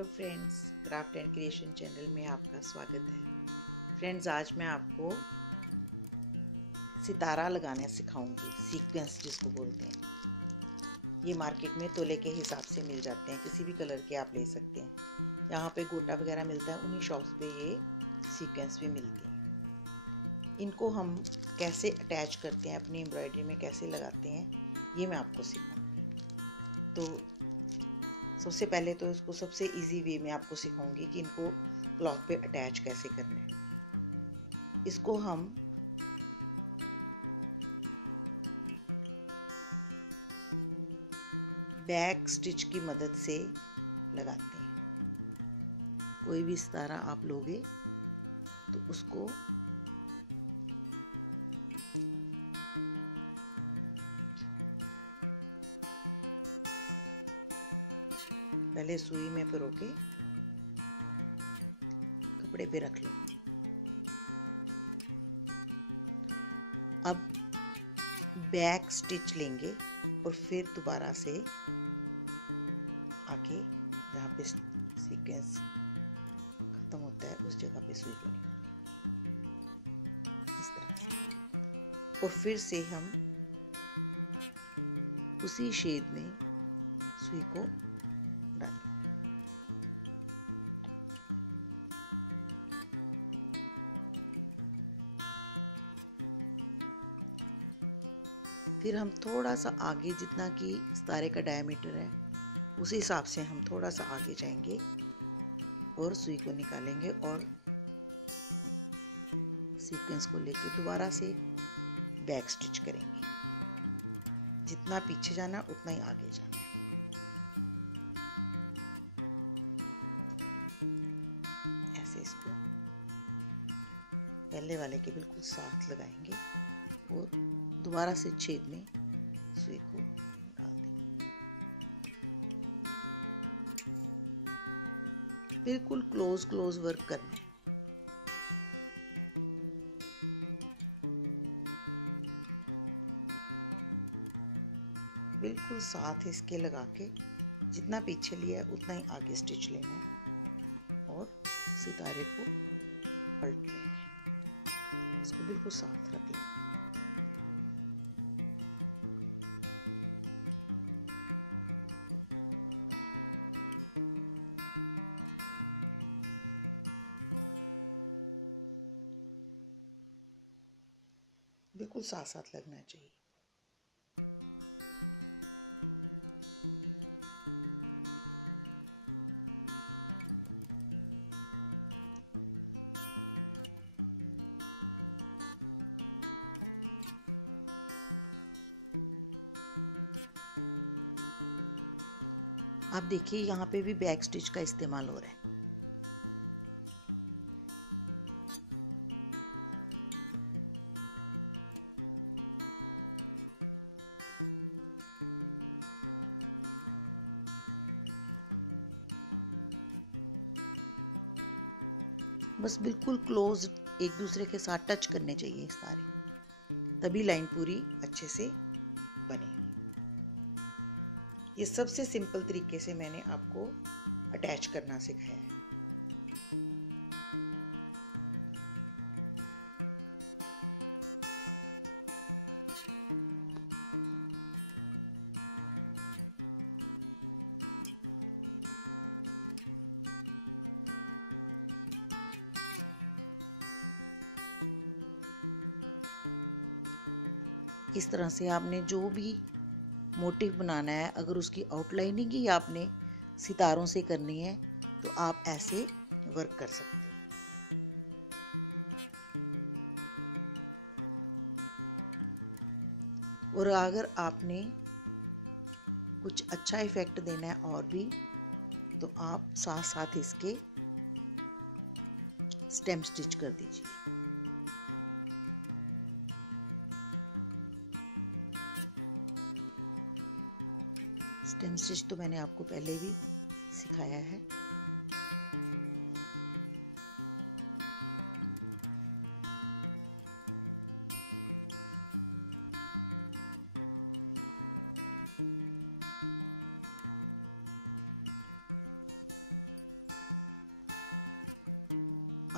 Hello friends, craft and creation channel में आपका स्वागत है। फ्रेंड्स, आज मैं आपको सितारा लगाना सिखाऊंगी, सीक्वेंस जिसको बोलते हैं। ये मार्केट में तोले के हिसाब से मिल जाते हैं, किसी भी कलर के आप ले सकते हैं। यहाँ पे गोटा वगैरह मिलता है, उन्हीं शॉप्स पे ये सीक्वेंस भी मिलती है। इनको हम कैसे अटैच करते हैं, अपनी एम्ब्रॉयडरी में कैसे लगाते हैं, ये मैं आपको सिखाऊंगी। तो सबसे पहले तो इसको सबसे इजी वे में आपको सिखाऊंगी कि इनको क्लॉथ पे अटैच कैसे करना है। इसको हम बैक स्टिच की मदद से लगाते हैं। कोई भी सितारा आप लोगे तो उसको पहले सुई में पिरो के कपड़े पे रख लो। अब बैक स्टिच लेंगे और फिर दोबारा से आके जहाँ पे सीक्वेंस खत्म होता है उस जगह पे सुई इस तरह से, और फिर से हम उसी शेड में सुई को फिर हम थोड़ा सा आगे, जितना कि सितारे का डायमीटर है उस हिसाब से हम थोड़ा सा आगे जाएंगे और सुई को निकालेंगे और सीक्वेंस को लेकर दोबारा से बैक स्टिच करेंगे। जितना पीछे जाना उतना ही आगे जाना। ऐसे इसको पहले वाले के बिल्कुल साथ लगाएंगे और दोबारा से छेद में सुई को डाल देंगे। बिल्कुल क्लोज वर्क करना है। बिल्कुल साथ इसके लगा के जितना पीछे लिया है उतना ही आगे स्टिच लेना है और सितारे को पलट लेंगे। इसको बिल्कुल साथ रखेंगे। बिल्कुल साथ साथ लगना चाहिए। आप देखिए यहाँ पे भी बैक स्टिच का इस्तेमाल हो रहा है। बस बिल्कुल क्लोज एक दूसरे के साथ टच करने चाहिए इस सारे, तभी लाइन पूरी अच्छे से बनेगी। ये सबसे सिंपल तरीके से मैंने आपको अटैच करना सिखाया है। इस तरह से आपने जो भी मोटिव बनाना है, अगर उसकी आउटलाइनिंग ही आपने सितारों से करनी है तो आप ऐसे वर्क कर सकते हैं। और अगर आपने कुछ अच्छा इफेक्ट देना है और भी, तो आप साथ साथ इसके स्टेम स्टिच कर दीजिए। स्टेम स्टिच तो मैंने आपको पहले भी सिखाया है।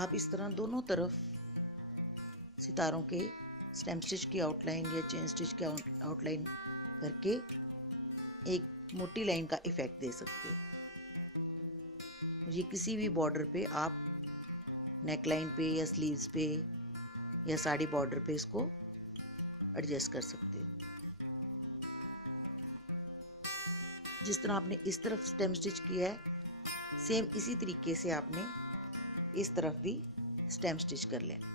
आप इस तरह दोनों तरफ सितारों के स्टेम स्टिच की आउटलाइन या चेन स्टिच की आउटलाइन करके एक मोटी लाइन का इफेक्ट दे सकते हैं। ये किसी भी बॉर्डर पे आप नेक लाइन पे या स्लीव्स पे या साड़ी बॉर्डर पे इसको एडजस्ट कर सकते हैं। जिस तरह आपने इस तरफ स्टेम स्टिच किया है, सेम इसी तरीके से आपने इस तरफ भी स्टेम स्टिच कर लेना।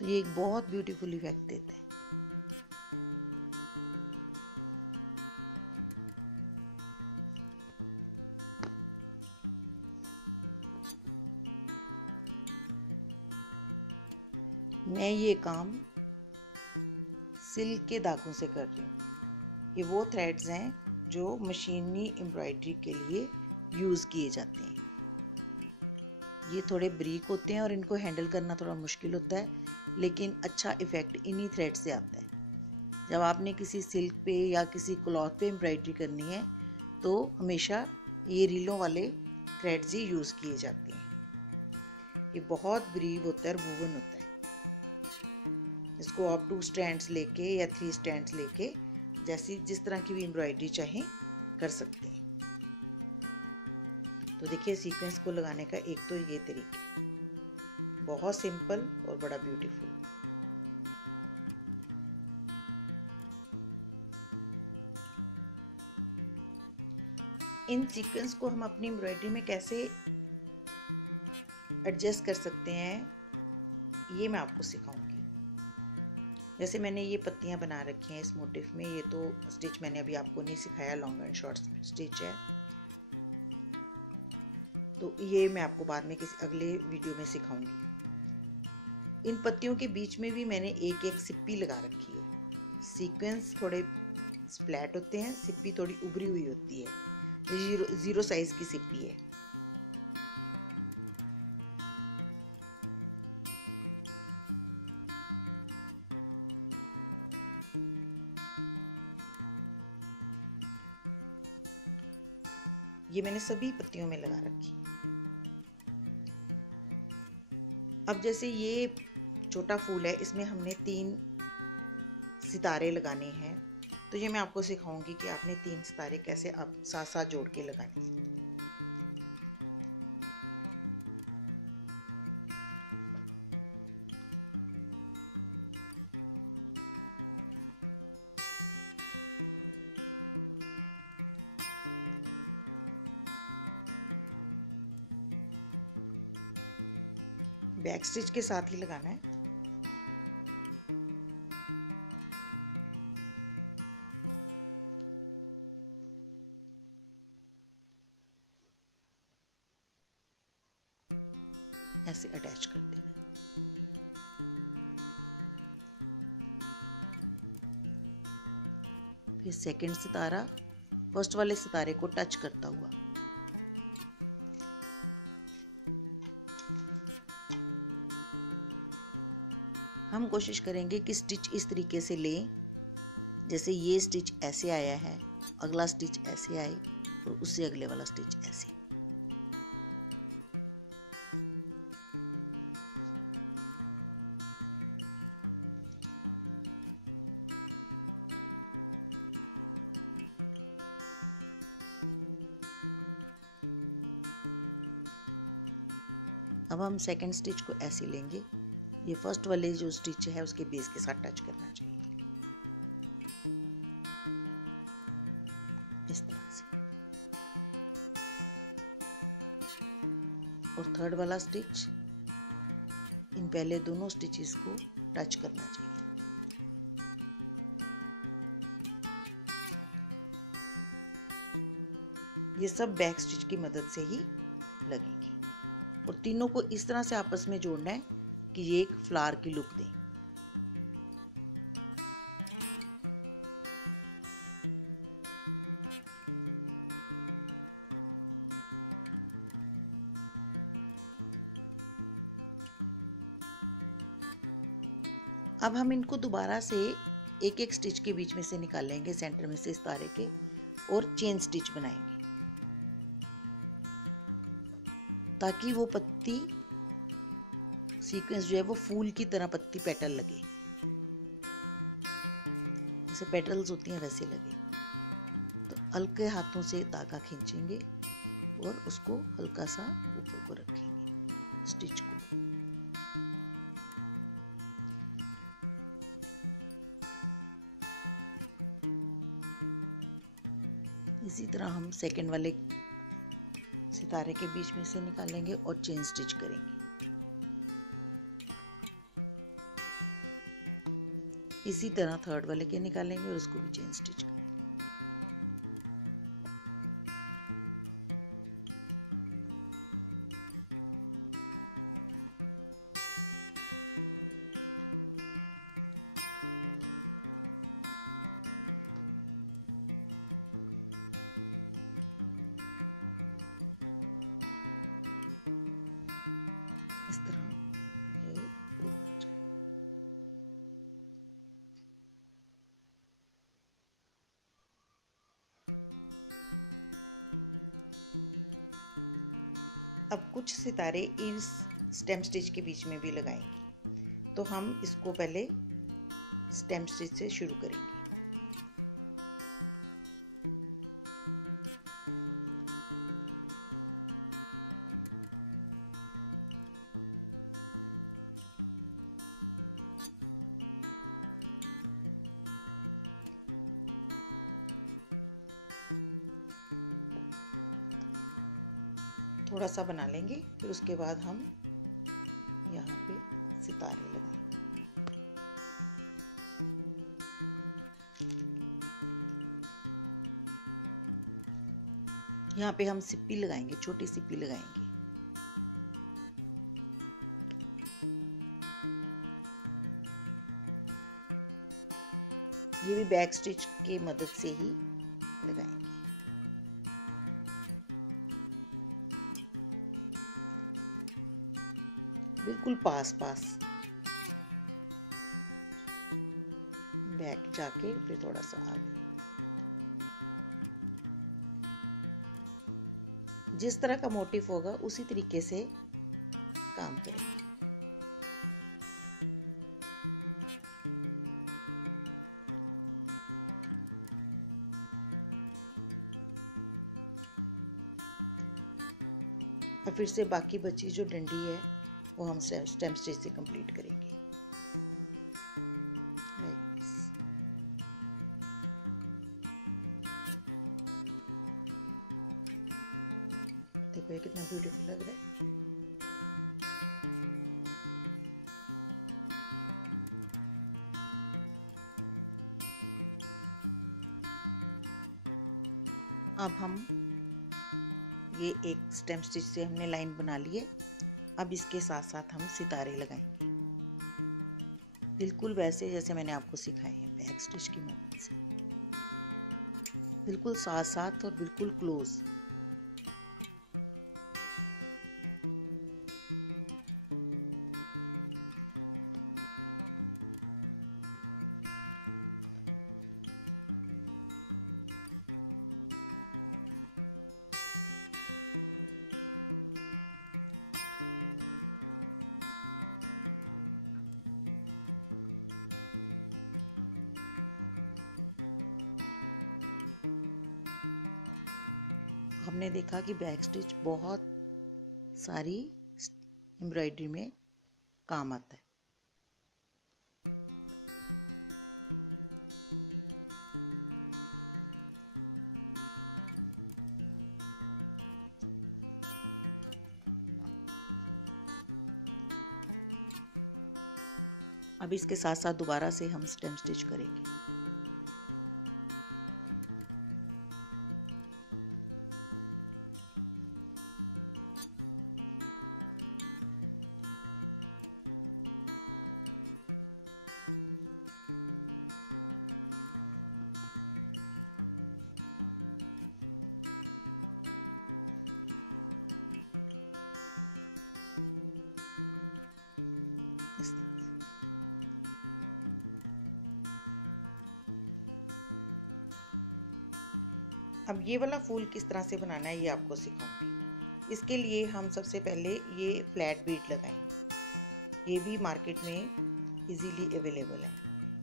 ये एक बहुत ब्यूटीफुल इफेक्ट देते हैं। मैं ये काम सिल्क के धागों से कर रही हूँ। ये वो थ्रेड्स हैं जो मशीनी एम्ब्रॉयडरी के लिए यूज किए जाते हैं। ये थोड़े ब्रीक होते हैं और इनको हैंडल करना थोड़ा मुश्किल होता है, लेकिन अच्छा इफेक्ट इन्हीं थ्रेड से आता है। जब आपने किसी सिल्क पे या किसी क्लॉथ पे एम्ब्रॉयडरी करनी है तो हमेशा ये रीलों वाले थ्रेड्स ही यूज किए जाते हैं। ये बहुत ब्रीक होता है और वूवन होता है। इसको आप 2 स्ट्रैंड्स लेके या 3 स्ट्रैंड्स लेके जैसी जिस तरह की भी एम्ब्रॉयडरी चाहे कर सकते हैं। देखिए सीक्वेंस को लगाने का एक तो ये तरीका, बहुत सिंपल और बड़ा ब्यूटीफुल। इन सीक्वेंस को हम अपनी एम्ब्रॉयडरी में कैसे एडजस्ट कर सकते हैं, ये मैं आपको सिखाऊंगी। जैसे मैंने ये पत्तियां बना रखी हैं इस मोटिफ में, ये तो स्टिच मैंने अभी आपको नहीं सिखाया, लॉन्ग एंड शॉर्ट स्टिच है, ये मैं आपको बाद में किसी अगले वीडियो में सिखाऊंगी। इन पत्तियों के बीच में भी मैंने एक एक सिप्पी लगा रखी है। सीक्वेंस थोड़े स्प्लैट होते हैं, सिप्पी थोड़ी उभरी हुई होती है। जीरो साइज की सिप्पी है। ये मैंने सभी पत्तियों में लगा रखी है। अब जैसे ये छोटा फूल है, इसमें हमने 3 सितारे लगाने हैं, तो ये मैं आपको सिखाऊंगी कि आपने 3 सितारे कैसे आप साथ साथ जोड़ के लगाने हैं। बैक स्टिच के साथ ही लगाना है। ऐसे अटैच कर देना। फिर सेकंड सितारा फर्स्ट वाले सितारे को टच करता हुआ कोशिश करेंगे कि स्टिच इस तरीके से लें, जैसे ये स्टिच ऐसे आया है, अगला स्टिच ऐसे आए और उससे अगले वाला स्टिच ऐसे। अब हम सेकंड स्टिच को ऐसे लेंगे। ये फर्स्ट वाले जो स्टिच है उसके बेस के साथ टच करना चाहिए, इस तरह से। और थर्ड वाला स्टिच इन पहले दोनों स्टिचेस को टच करना चाहिए। ये सब बैक स्टिच की मदद से ही लगेगी और तीनों को इस तरह से आपस में जोड़ना है कि ये एक फ्लावर की लुक दे। अब हम इनको दोबारा से एक एक स्टिच के बीच में से निकाल लेंगे, सेंटर में से सितारे के, और चेन स्टिच बनाएंगे ताकि वो पत्ती सीक्वेंस जो है वो फूल की तरह पत्ती पेटल लगे, जैसे पेटल्स होती हैं वैसे लगे। तो हल्के हाथों से धागा खींचेंगे और उसको हल्का सा ऊपर को रखेंगे स्टिच को। इसी तरह हम सेकंड वाले सितारे के बीच में से निकालेंगे और चेन स्टिच करेंगे। इसी तरह थर्ड वाले के निकालेंगे और उसको भी चेन स्टिच करेंगे। अब कुछ सितारे इस स्टेम स्टिच के बीच में भी लगाएंगे, तो हम इसको पहले स्टेम स्टिच से शुरू करेंगे। थोड़ा सा बना लेंगे, फिर उसके बाद हम यहाँ पे सितारे लगाएंगे। यहाँ पे हम सिप्पी लगाएंगे, छोटी सिप्पी लगाएंगे। ये भी बैक स्टिच की मदद से ही लगाएंगे। बिल्कुल पास पास बैक जाके फिर थोड़ा सा आगे। जिस तरह का मोटिव होगा उसी तरीके से काम करेंगे। और फिर से बाकी बची जो डंडी है वो हम स्टेम स्टिच से कंप्लीट करेंगे। देखो ये कितना ब्यूटीफुल लग रहा है। अब हम ये एक स्टेम स्टिच से हमने लाइन बना ली है। अब इसके साथ साथ हम सितारे लगाएंगे, बिल्कुल वैसे जैसे मैंने आपको सिखाया है बैक स्टिच की मदद से, बिल्कुल साथ साथ और बिल्कुल क्लोज। हमने देखा कि बैक स्टिच बहुत सारी एम्ब्रॉयडरी में काम आता है। अब इसके साथ साथ दोबारा से हम स्टेम स्टिच करेंगे। ये वाला फूल किस तरह से बनाना है ये आपको सिखाऊंगी। इसके लिए हम सबसे पहले ये फ्लैट बीड लगाएंगे। ये भी मार्केट में इजीली अवेलेबल है।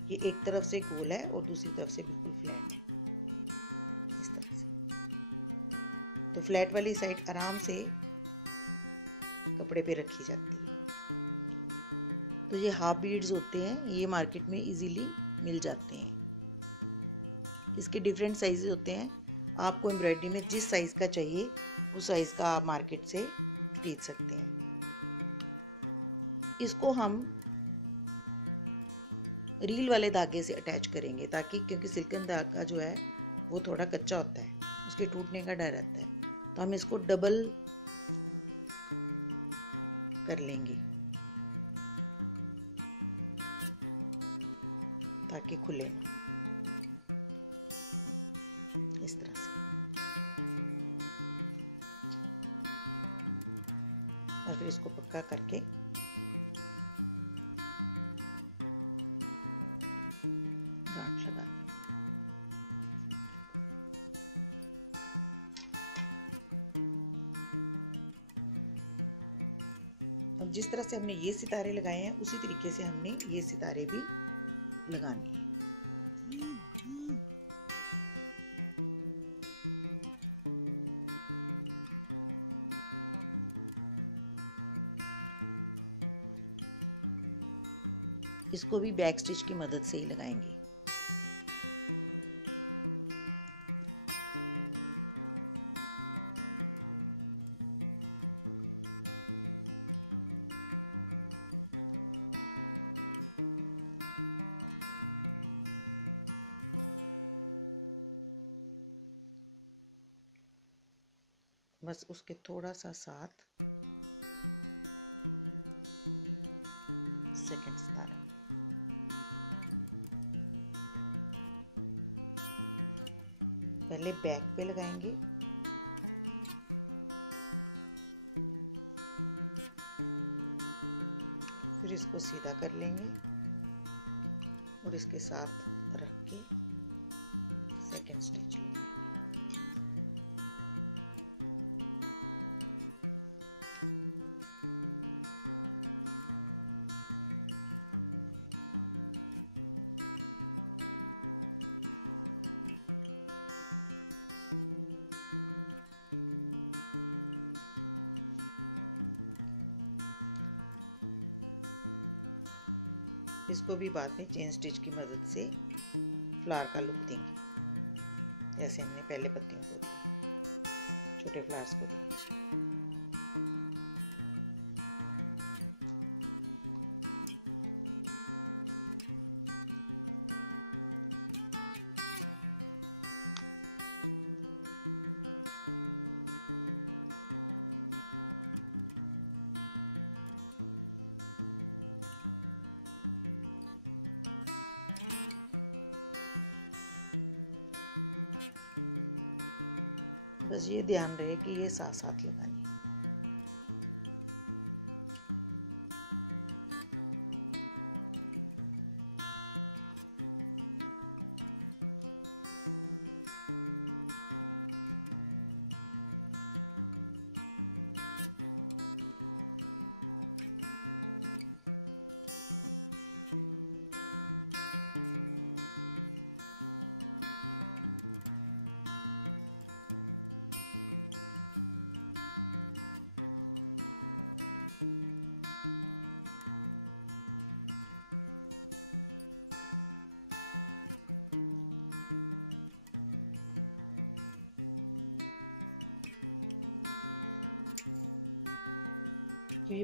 ये एक तरफ से गोल है और दूसरी तरफ से बिल्कुल फ्लैट है, इस तरह से। तो फ्लैट वाली साइड आराम से कपड़े पे रखी जाती है। तो ये हाफ बीड्स होते हैं, ये मार्केट में इजीली मिल जाते हैं। इसके डिफरेंट साइजेस होते हैं। आपको एम्ब्रॉयडरी में जिस साइज का चाहिए उस साइज का आप मार्केट से खरीद सकते हैं। इसको हम रील वाले धागे से अटैच करेंगे, ताकि क्योंकि सिल्कन धागा जो है वो थोड़ा कच्चा होता है, उसके टूटने का डर रहता है। तो हम इसको डबल कर लेंगे ताकि खुले ना, इस तरह से। और फिर इसको पक्का करके जिस तरह से हमने ये सितारे लगाए हैं उसी तरीके से हमने ये सितारे भी लगाने हैं। इसको भी बैक स्टिच की मदद से ही लगाएंगे। बस उसके थोड़ा सा साथ सेकंड सितारा, पहले बैक पे लगाएंगे, फिर इसको सीधा कर लेंगे और इसके साथ रख के सेकंड स्टिच। इसको भी बाद में चेन स्टिच की मदद से फ्लावर का लुक देंगे, जैसे हमने पहले पत्तियों को छोटे फ्लावर्स को दिया। बस ये ध्यान रहे कि ये साथ साथ लगानी है।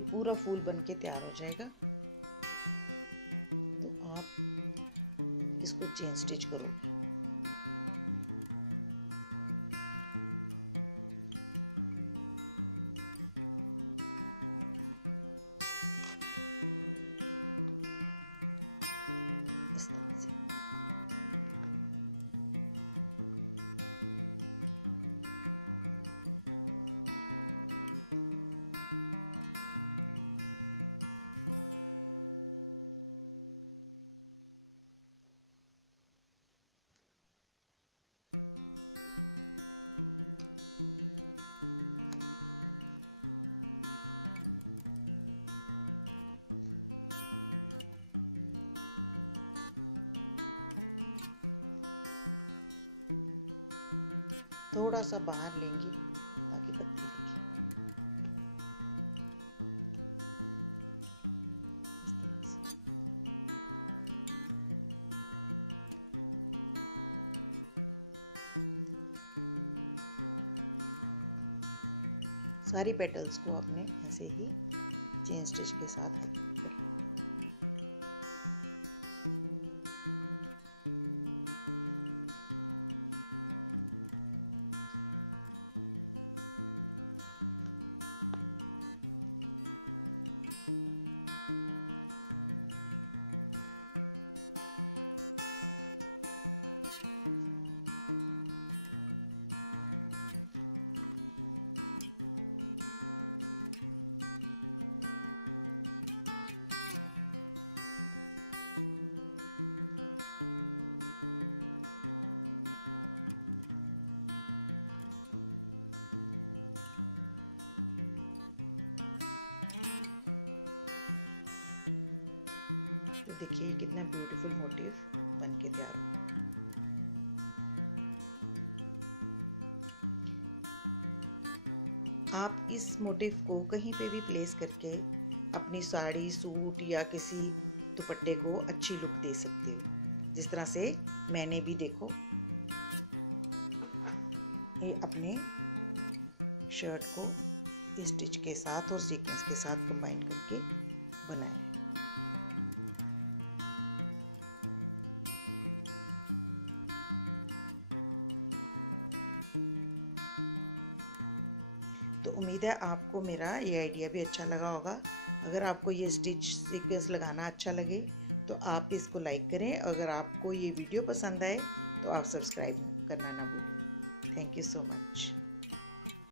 पूरा फूल बन के तैयार हो जाएगा। तो आप इसको चेन स्टिच करोगे। इस तरह से। थोड़ा सा बाहर लेंगे ताकि पत्ती दिखे। सारी पेटल्स को आपने ऐसे ही चेन स्टिच के साथ देखिए कितना ब्यूटीफुल मोटिव बन के तैयार हुआ। आप इस मोटिव को कहीं पे भी प्लेस करके अपनी साड़ी, सूट या किसी दुपट्टे को अच्छी लुक दे सकते हो। जिस तरह से मैंने भी देखो ये अपने शर्ट को स्टिच के साथ और सीक्वेंस के साथ कंबाइन करके बनाया। तो उम्मीद है आपको मेरा ये आइडिया भी अच्छा लगा होगा। अगर आपको ये स्टिच सीक्वेंस लगाना अच्छा लगे तो आप इसको लाइक करें। अगर आपको ये वीडियो पसंद आए तो आप सब्सक्राइब करना ना